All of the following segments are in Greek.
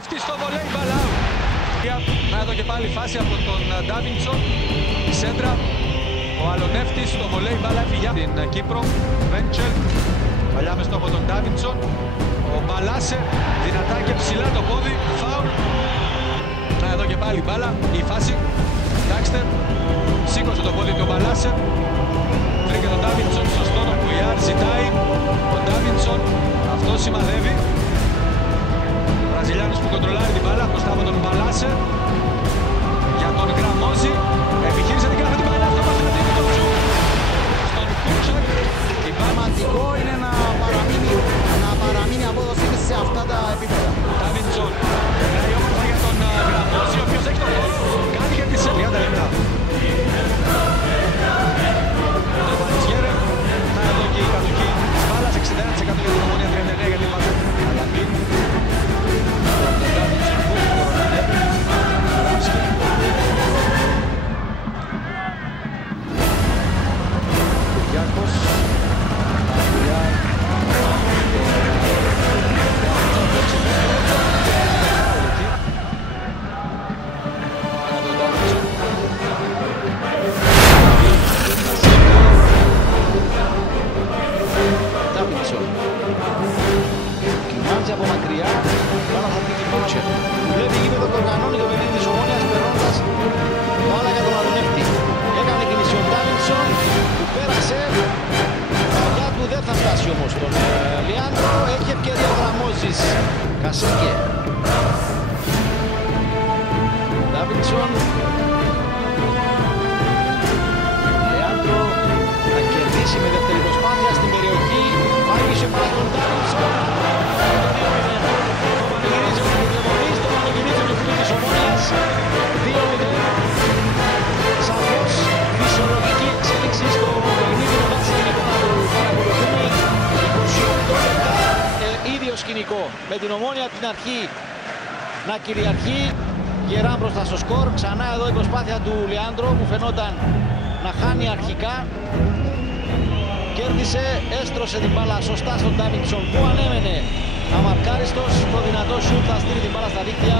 Αλονεύτης στο βολέι μπαλάου. Εδώ και πάλι φάση από τον Ντάβιντσον. Η σέντρα. Ο Αλονεύτης στο βολέι μπαλά φυγιά. Στην Κύπρο. Βέντσελ. Παλιά με στόχο τον Ντάβιντσον. Ο Μπαλάσερ. Δυνατά και ψηλά το πόδι. Φάουλ. Εδώ και πάλι μπάλα. Η φάση. Ντάξτερ. Σήκωσε το πόδι του Μπαλάσερ. Βρήκε τον Ντάβιντσον. Σωστό το Κουιάρ. Ζητάει. Ο Ντάβιντσον. Αυτό σημαδεύει. Βραζιλιάνος που κοντρολάρει την μπάλα μπροστά από τον Μπαλάσερ. Για τον Γραμμόζη. Επιχείρησε την κάθε την μπάλα. Αυτό μας κρατήσει το σου. Στον Κούτσακ. Σημαντικό είναι να παραμείνει απόδοση σε αυτά τα επίπεδα. Ντάβιντσον. Περνάει όμορφα για τον Γραμμόζη, ο οποίος έχει τον γκολ. Κάνει για τις 30 λεπτά. Το Βαντσιέρε. Εδώ και η κατοχή της μπάλας. 61% για την Ομόνια, 39% για την Βαντσιέρε. Αλαμπή. Από μακριά, μπάλα θα πει την Πούτσερ. Βλέπει γήπεδο και οργανώνει το παιχνίδι της Ομόνοιας περνώντας μπάλα για τον Αλονεύτη. Έκανε κίνηση ο Ντάβιντσον που πέρασε. Παλιά του δεν θα φτάσει όμως τον Λιάντρο. Έχει ευκαιρία ο Γραμμόζης. Κασέκε. Ντάβιντσον. Λιάντρο θα κερδίσει με δεύτερη προσπάθεια στην περιοχή. Πάει σε πάρα τον Ντάβιντσον. Σαφώς φυσιολογική εξέλιξη στο παιχνίδι με βάση την εικόνα που παρακολουθούμε. 28 λεπτά ίδιο σκηνικό με την Ομόνια την αρχή να κυριαρχεί γερά μπροστά στο σκορ. Ξανά εδώ η προσπάθεια του Λιάντρο που φαινόταν να χάνει αρχικά. Κέρδισε, έστρωσε την μπάλα σωστά στον Ντάβιντσον που ανέμενε αμαρκάριστος. Το δυνατό σουτ θα στείλει την μπάλα στα δίκτυα.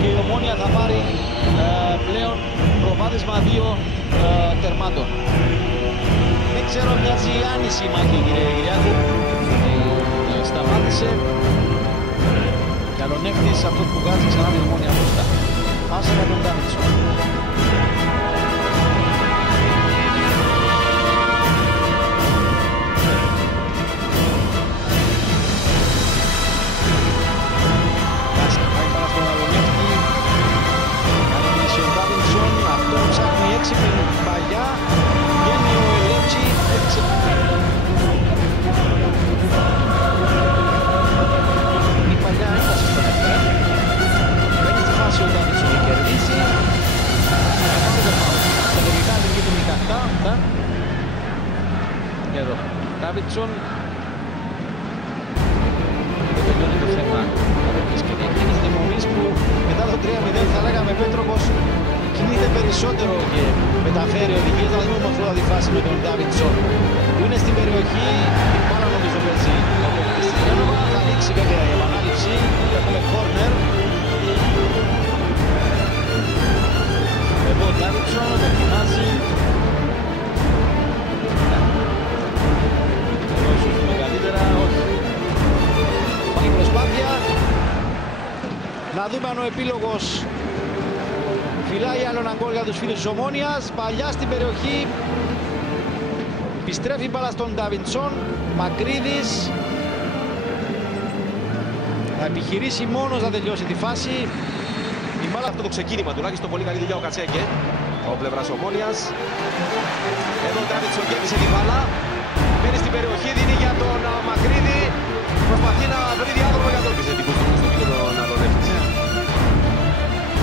Και η Ομόνια θα πάρει πλέον προβάδισμα 2 τερμάτων. Δεν ξέρω, μοιάζει άνηση η μάχη, κύριε Κυριάκου. Σταμάτησε. Και Αλονεύτης αυτός που βγάζει ξανά την Ομόνια μπροστά. Πάσα για τον Ντάβιντσον. Παλιά, βγαίνει ο Ελέτσι, η παλιά έφτασε στον Εφέ, μπαίνει στη φάση ο Ντάβιντσον, κερδίζει, σε λογικά την κίτρινη καρτά, εδώ, Ντάβιντσον, δεν τελειώνει το θέμα, και εκείνης δημομής που μετά το 3-0 θα λέγαμε Πέτροπος, κινείται περισσότερο και μεταφέρει οδηγίες. Να δούμε όμως τώρα τη φάση με τον Ντάβιντσον που είναι στην περιοχή. Η μπάλα νομίζω παίζει στη Γένοβα. Θα ανοίξει βέβαια η επανάληψη. Έχουμε κόρνερ. Εδώ ο Ντάβιντσον δοκιμάζει. Εδώ σωστούμε καλύτερα. Όχι. Πάει η προσπάθεια. Να δούμε αν ο επίλογος φυλάει άλλο ένα γκολ για τους φίλους της Ομόνοιας. Παλιά στην περιοχή. Επιστρέφει μπάλα στον Ντάβιντσον. Μακρύδης. Θα επιχειρήσει μόνος να τελειώσει τη φάση. Η μπάλα αυτό το ξεκίνημα τουλάχιστον πολύ καλή δουλειά ο Κατσέκε. Ο πλευράς Ομόνοιας. Εδώ ο Ντάβιντσον γέμισε την μπάλα. Μπαίνει στην περιοχή, δίνει για τον Μακρύδη. Προσπαθεί να βρει διάδρομο για τον επιθετικό του στον τον Αλονεύτη.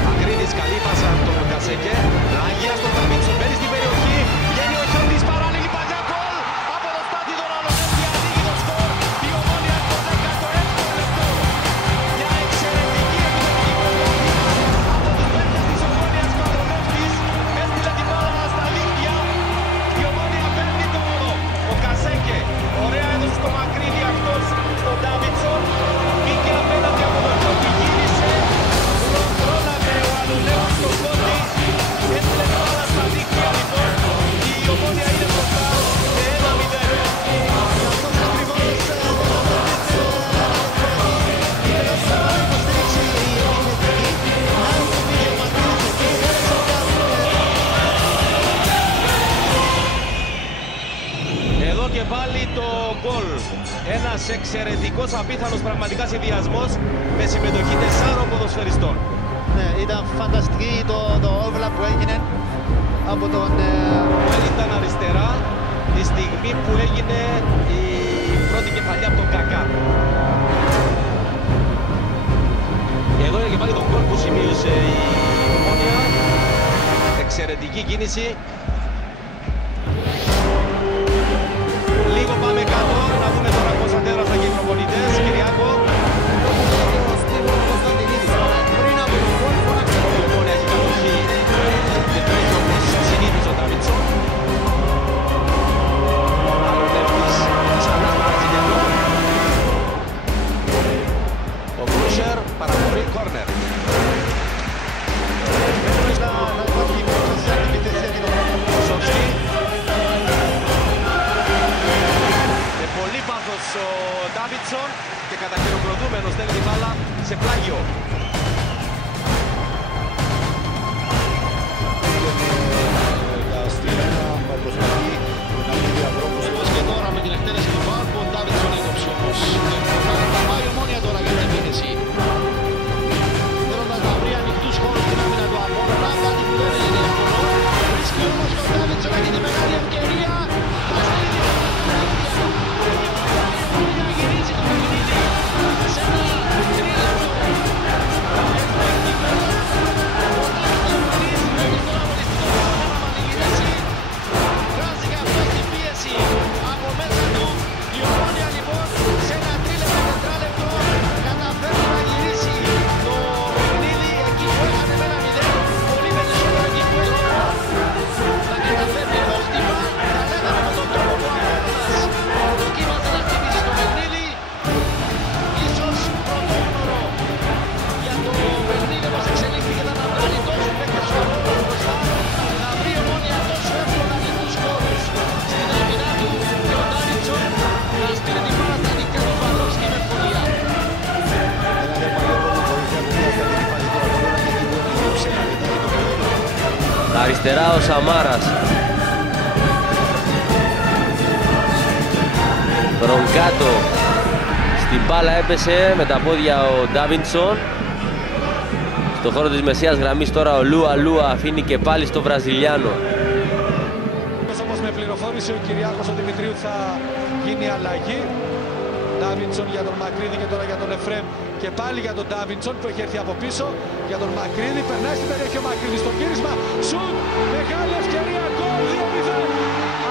Μακρύδης, καλή πάσα από τον Κατσέκε. Λαγιά στον Ντάβιντσον, μπαίνει στην περιοχή. Βγαίνει ο Χιώτης, παράλληλη παλιά γκολ. Από το στάτη τον Αλονεύτη, ανοίγει το σκορ. Η Ομόνια στο 16ο λεπτό. Μια εξαιρετική επιθετική προσπάθεια από τους παίκτες της Ομόνοιας. Ο Αλονεύτης έστειλε την μπάλα στα δίχτυα. Η Ομόνια παίρνει το. Ο Κατσέκε, ωραία έδωσε στο Μακρύδη, αυτός στον Ντάβιντσον. εξαιρετικός, απίθανος πραγματικά συνδυασμός με συμμετοχή 4 ποδοσφαιριστών. Ναι, ήταν φανταστική το overlap που έγινε από τον... Ήταν αριστερά τη στιγμή που έγινε η πρώτη κεφαλιά από τον Κακά. Εδώ είναι και πάλι τον γκολ που σημείωσε η Ομόνοια. Εξαιρετική κίνηση. Λίγο πάμε κάτω, να δούμε τώρα πώς αντέδρασαν και οι προπονητές. Κυριάκο. Πριν από τον γκολ φώναξε Η Ομόνοια έχει κατοχή και τρέχει όπως συνήθως ο Ντάβιντσον. Αλονεύτης, ξανά στο Βραζιλιανό. Ο Μπρούσερ παραχωρεί κόρνερ. Με πολύ πάθος ο Ντάβιντσον και καταχειροκροτούμενος στέλνει την μπάλα σε πλάγιο. και τώρα με την εκτέλεση του Βάρ που ο Ντάβιντσον έκοψε όμως. Θα πάει η Ομόνοια τώρα για την επίθεση. Θέλοντας να βρει ανοιχτούς χώρους στην άμυνα του Απόλλωνα, κάτι που δεν είναι εύκολο. Βρίσκει όμως ο Ντάβιντσον, έχει τη μεγάλη ευκαιρία. Θα στείλει την Ομόνοια, γυρίζει το παιχνίδι σε ένα τρίλεπτο. Από μέσα του η Ομόνοια λοιπόν σε ένα τρίλεπτο τετράλεπτο καταφέρει να γυρίσει το παιχνίδι εκεί που έχανε με ένα 0, πολύ περισσότερο εκεί που έχανε. Θα καταφέρει εδώ χτυπά, θα λέγαμε με τον τρόπο που Απόλλωνας δοκίμασε να χτυπήσει το παιχνίδι. Ίσως πρωτόγνωρο για το παιχνίδι όπως εξελίχθηκε ήταν να βγάλει τόσο παίκτες ο Απόλλωνας μπροστά, να βρει η Ομόνοια τόσο εύκολα ανοιχτούς χώρους στην άμυνα του και ο Ντάβιντσον να στείλει την μπάλα στα δίκτυα του Βαλόφσκι με ευκολία. Τα αριστερά ο Σαμάρας. Μπρονκάτο. Στην μπάλα έπεσε με τα πόδια ο Ντάβιντσον. Στο χώρο της μεσαίας γραμμής τώρα ο Λούα αφήνει και πάλι στο Βραζιλιάνο. Όπως με πληροφόρησε ο Κυριάκος ο Δημητρίου θα γίνει αλλαγή. Ντάβιντσον για τον Μακρύδη και τώρα για τον Εφρέμ και πάλι για τον Ντάβιντσον που έχει έρθει από πίσω. Για τον Μακρύδη περνάει στην περιοχή ο Μακρύδης στο γύρισμα. Σουτ, μεγάλη ευκαιρία, γκολ 2-0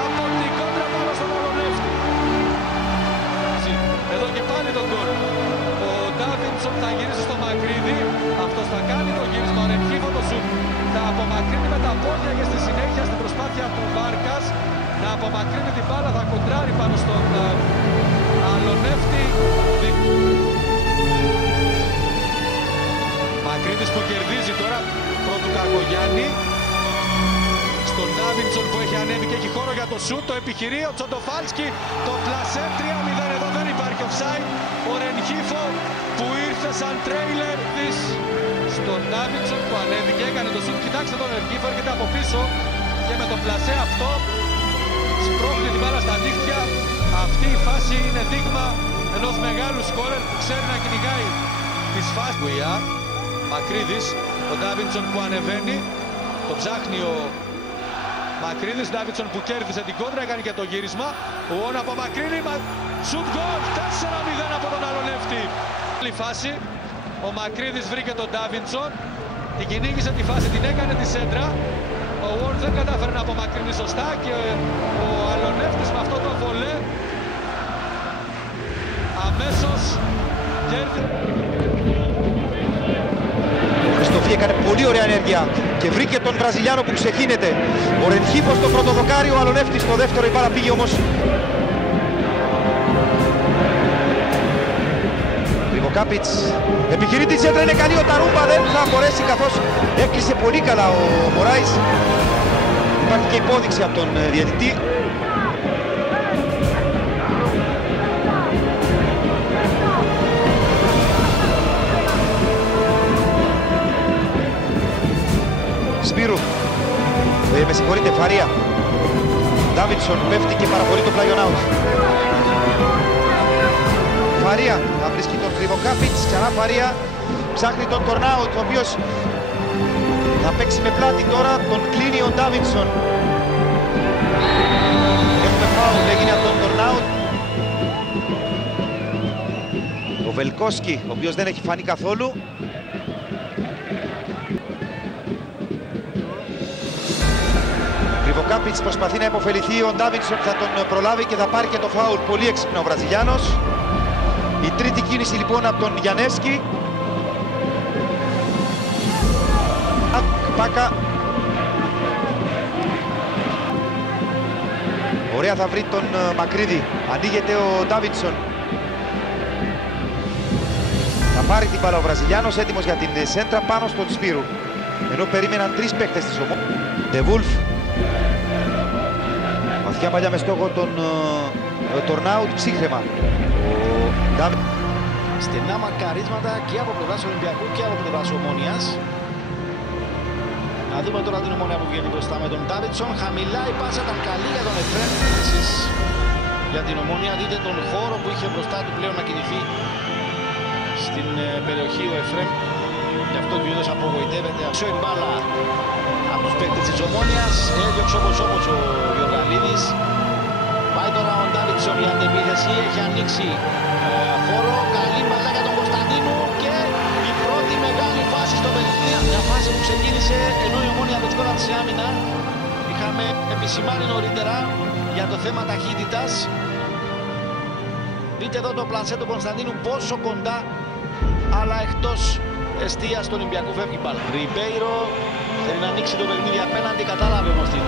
από την κόντρα πάνω στον Αλονεύτη. Εδώ και πάλι τον γκολ. Ο Ντάβιντσον θα γυρίσει στο Μακρύδη. Αυτός θα κάνει το γύρισμα, ο Ρενχίφο το σουτ. Θα απομακρύνει με τα πόδια και στη συνέχεια στην προσπάθεια του Βάρκας να απομακρύνει την μπάλα, θα κοντράρει πάνω στον Αλονεύτη. Μακρύδης που κερδίζει τώρα πρώτου Κακογιάννη. Στον Ντάβιντσον που έχει ανέβει και έχει χώρο για το σουτ, το επιχειρεί ο Τσοντοφάλσκι, το πλασέ 3-0, εδώ δεν υπάρχει offside. Ο Ρενχίφο που ήρθε σαν τρέιλερ της στον Ντάβιντσον που ανέβηκε, έκανε το σουτ. Κοιτάξτε τον Ρενχίφο, έρχεται από πίσω και με το πλασέ αυτό σπρώχνει την μπάλα στα δίχτυα. Αυτή η φάση είναι δείγμα ενός μεγάλου σκόρερ που ξέρει να κυνηγάει τις φάσεις. Μακρύδης, ο Ντάβιντσον που ανεβαίνει, το ψάχνει ο Μακρύδης. Ντάβιντσον που κέρδισε την κόντρα, έκανε και το γύρισμα. Ο Όνα από μακρύνει, σουτ γκολ, 4-0 από τον Αλονεύτη. Άλλη φάση, ο Μακρύδης βρήκε τον Ντάβιντσον, την κυνήγησε τη φάση, την έκανε τη σέντρα. Ο Ward δεν κατάφερε να απομακρύνει σωστά και ο Αλονεύτης με αυτό το βολέ αμέσως κέρδισε. Ο Χριστοφή έκανε πολύ ωραία ενέργεια και βρήκε τον Βραζιλιάνο που ξεχύνεται. Ο Ρενχίφο στο πρώτο δοκάρι, ο Αλονεύτης στο δεύτερο, η μπάλα πήγε όμως. Ριβοκάπιτς επιχειρεί τη σέντρα, είναι καλή, ο Ταρούμπα δεν θα μπορέσει καθώς έκλεισε πολύ καλά ο Μωράης. Υπάρχει και υπόδειξη από τον διαιτητή. Σπύρου, με συγχωρείτε, Φαρία. Ντάβιντσον πέφτει και παραχωρεί το πλάγιον out. Φαρία θα βρίσκει τον Κρυβοκάπιτς, ξανά Φαρία, ψάχνει τον Τορνάουτ, ο οποίος θα παίξει με πλάτη τώρα, τον κλείνει ο Ντάβινσον. Έχουμε φάουλ, έγινε από τον Τορνάουτ. Ο Βελκόσκι, ο οποίος δεν έχει φανεί καθόλου. Ο Κρυβοκάπιτς προσπαθεί να υποφεληθεί, ο Ντάβινσον θα τον προλάβει και θα πάρει και το φάουλ. Πολύ έξυπνο ο Βραζιλιάνος. Η τρίτη κίνηση λοιπόν από τον Γιαννεύσκι. Πάκα. Ωραία θα βρει τον Μακρύδη. Ανοίγεται ο Ντάβινσον. Θα πάρει την μπάλα ο Βραζιλιάνος, έτοιμος για την σέντρα πάνω στον Σπύρου. Ενώ περίμεναν τρεις παίκτες της ομάδας. De Wolf. Βαθιά παλιά με στόχο τον Τορνάουτ, ψύχρεμα. Στενά μακαρίσματα και από πλευράς Ολυμπιακού και από πλευράς Ομόνιας. Να δούμε τώρα την Ομόνια που βγαίνει μπροστά με τον Ντάβινσον. Χαμηλά η πάσα ήταν καλή για τον Εφρέμ. Εσείς για την Ομόνια δείτε τον χώρο που είχε μπροστά του πλέον να κινηθεί στην περιοχή ο Εφρέμ. Γι' αυτό και ο ίδιος απογοητεύεται. Αξιό η μπάλα από τους παίκτες της Ομόνιας. Έδιωξε όπως ο Γιωργαλίδης. Πάει τώρα ο Ντάβινσον για την επίθεση. Έχει ανοίξει χώρο. Καλή μπάλα για τον Κωνσταντίνου και η πρώτη μεγάλη φάση στο παιχνίδι. Μια φάση που ξεκίνησε ενώ η Ομόνια βρισκόταν σε άμυνα. Είχαμε επισημάνει νωρίτερα για το θέμα ταχύτητας. Δείτε εδώ το πλανσέ του Κωνσταντίνου πόσο κοντά, αλλά εκτός εστίας του Ολυμπιακού φεύγει μπάλα. Ριμπέιρο θέλει να ανοίξει το παιχνίδι απέναντι, κατάλαβε όμως την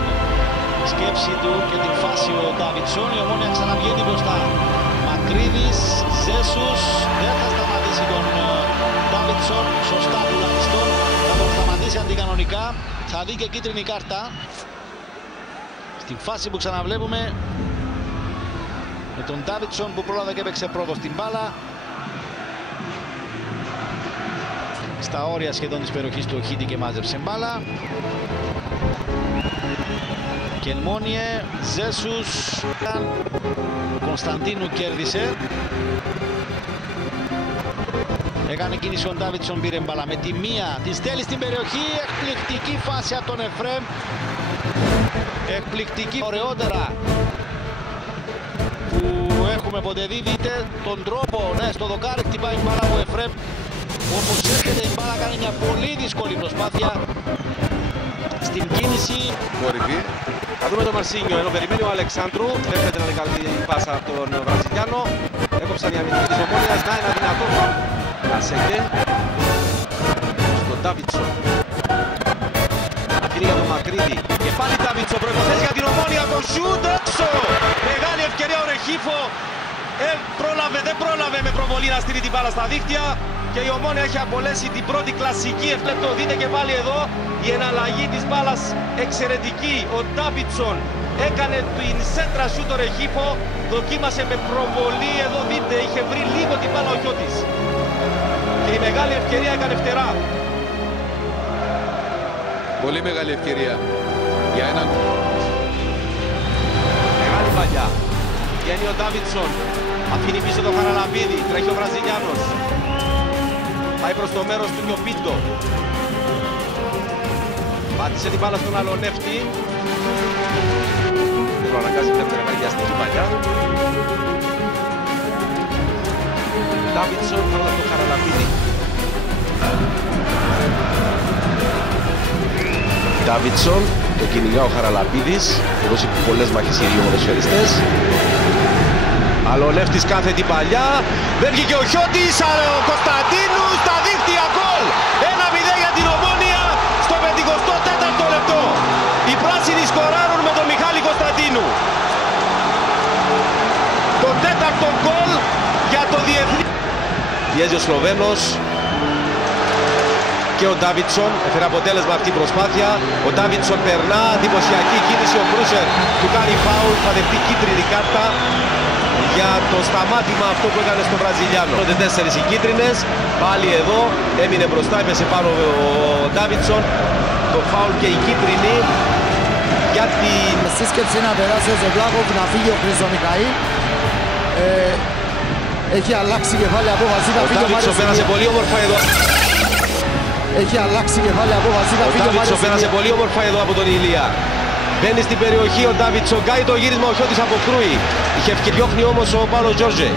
σκέψη του και την φάση ο Ντάβινσον. Η Ομόνια ξαναβγαίνει μπροστά. Μακρύδης, Ζέσους, δεν θα σταματήσει τον Ντάβινσον, σωστά τουλάχιστον. Θα τον σταματήσει αντικανονικά, θα δει και κίτρινη κάρτα. Στην φάση που ξαναβλέπουμε με τον Ντάβινσον που πρόλαβε και έπαιξε πρώτο στην μπάλα. Στα όρια σχεδόν της περιοχής του Οχίτη και μάζεψε μπάλα. Κελμόνιε, Ζέσους, Κωνσταντίνου κέρδισε. Έκανε κίνηση ο Ντάβινσον, πήρε μπάλα με τη μία, τη στέλνει στην περιοχή. Εκπληκτική φάση από τον Εφρέμ. Εκπληκτική, ωραιότερα που έχουμε ποτέ δει. Δείτε τον τρόπο, ναι, στο δοκάρι χτυπάει η μπάλα ο Εφρέμ. Όπως έρχεται η μπάλα κάνει μια πολύ δύσκολη προσπάθεια στην κίνηση. Κορυφή. Θα δούμε τον Μαρσίνιο ενώ περιμένει ο Αλεξάνδρου. Δεν φαίνεται να είναι καλή η πάσα από τον Βραζιλιάνο. Έκοψαν οι αμυντικοί της Ομόνιας. Να είναι δυνατό. Κασέκε. Στον Ντάβινσον. Αφήνει για τον Μακρύδη. Και πάλι Ντάβινσον προϋποθέσει για την Ομόνια. Το σιούτ έξω. Μεγάλη ευκαιρία ο Ρεχίφο. Δεν πρόλαβε με προβολή να στείλει την μπάλα στα δίχτυα. Και η Ομόνια έχει απολέσει την πρώτη κλασική εφλέπτο. Δείτε και πάλι εδώ η εναλλαγή της μπάλας εξαιρετική. Ο Ντάβινσον έκανε την σέντρα σου το Ρεχίφο. Δοκίμασε με προβολή. Εδώ δείτε, είχε βρει λίγο την μπάλα ο Χιώτης. Και η μεγάλη ευκαιρία έκανε φτερά. Πολύ μεγάλη ευκαιρία για έναν. Μεγάλη παλιά. Βγαίνει ο Ντάβινσον. Αφήνει πίσω το Χαραλαμπίδη. Τρέχει ο Βραζιλιάνος. Πάει προς το μέρος του Νιοπίντο. Πάτησε την μπάλα στον Αλονεύτη. Δεν προαναγκάζει να ευαγιαστική παλιά. Ντάβινσον πάνω από το Χαραλαμπίδη. Ντάβινσον, το κυνηγά ο Χαραλαμπίδης. Έχει δώσει πολλές μάχες οι δύο ποδοσφαιριστές. Αλονεύτης κάθε την παλιά. Δεν βγήκε ο Χιώτης. Ο Κωνσταντίνου στα δίχτυα γκολ. 1-0 για την Ομόνια στο 54ο λεπτό. Οι πράσινοι σκοράρουν με τον Μιχάλη Κωνσταντίνου. Το τέταρτο γκολ για το διεθνή. Πιέζει ο Σλοβαίνος. Και ο Ντάβινσον έφερε αποτέλεσμα αυτή η προσπάθεια. Ο Ντάβινσον περνά, εντυπωσιακή κίνηση. Ο Κρούσερ του κάνει φάουλ, θα δεχτεί κίτρινη κάρτα για το σταμάτημα αυτό που έκανε στον Βραζιλιάνο. Τότε 4 οι κίτρινες, πάλι εδώ έμεινε μπροστά, έπεσε πάνω ο Ντάβινσον. Το φάουλ και η κίτρινη για την... Σύσκεψη να περάσει ο Ζεβλάκοφ, να φύγει ο Χρυσομικαήλ. Έχει αλλάξει κεφάλαια απόφαση. Ο Ντάβιντσον πέρασε πολύ όμορφα εδώ. Έχει αλλάξει κεφάλαια απόφαση. Ο Ντάβιντσον πέρασε πολύ όμορφα εδώ από τον Ηλία. Μπαίνει στην περιοχή ο Ντάβιντσον, κάνει το γύρισμα, ο Χιώτης αποκρούει. Είχε ευκαιριόχνει όμως ο Παύλος Τζόρτζε.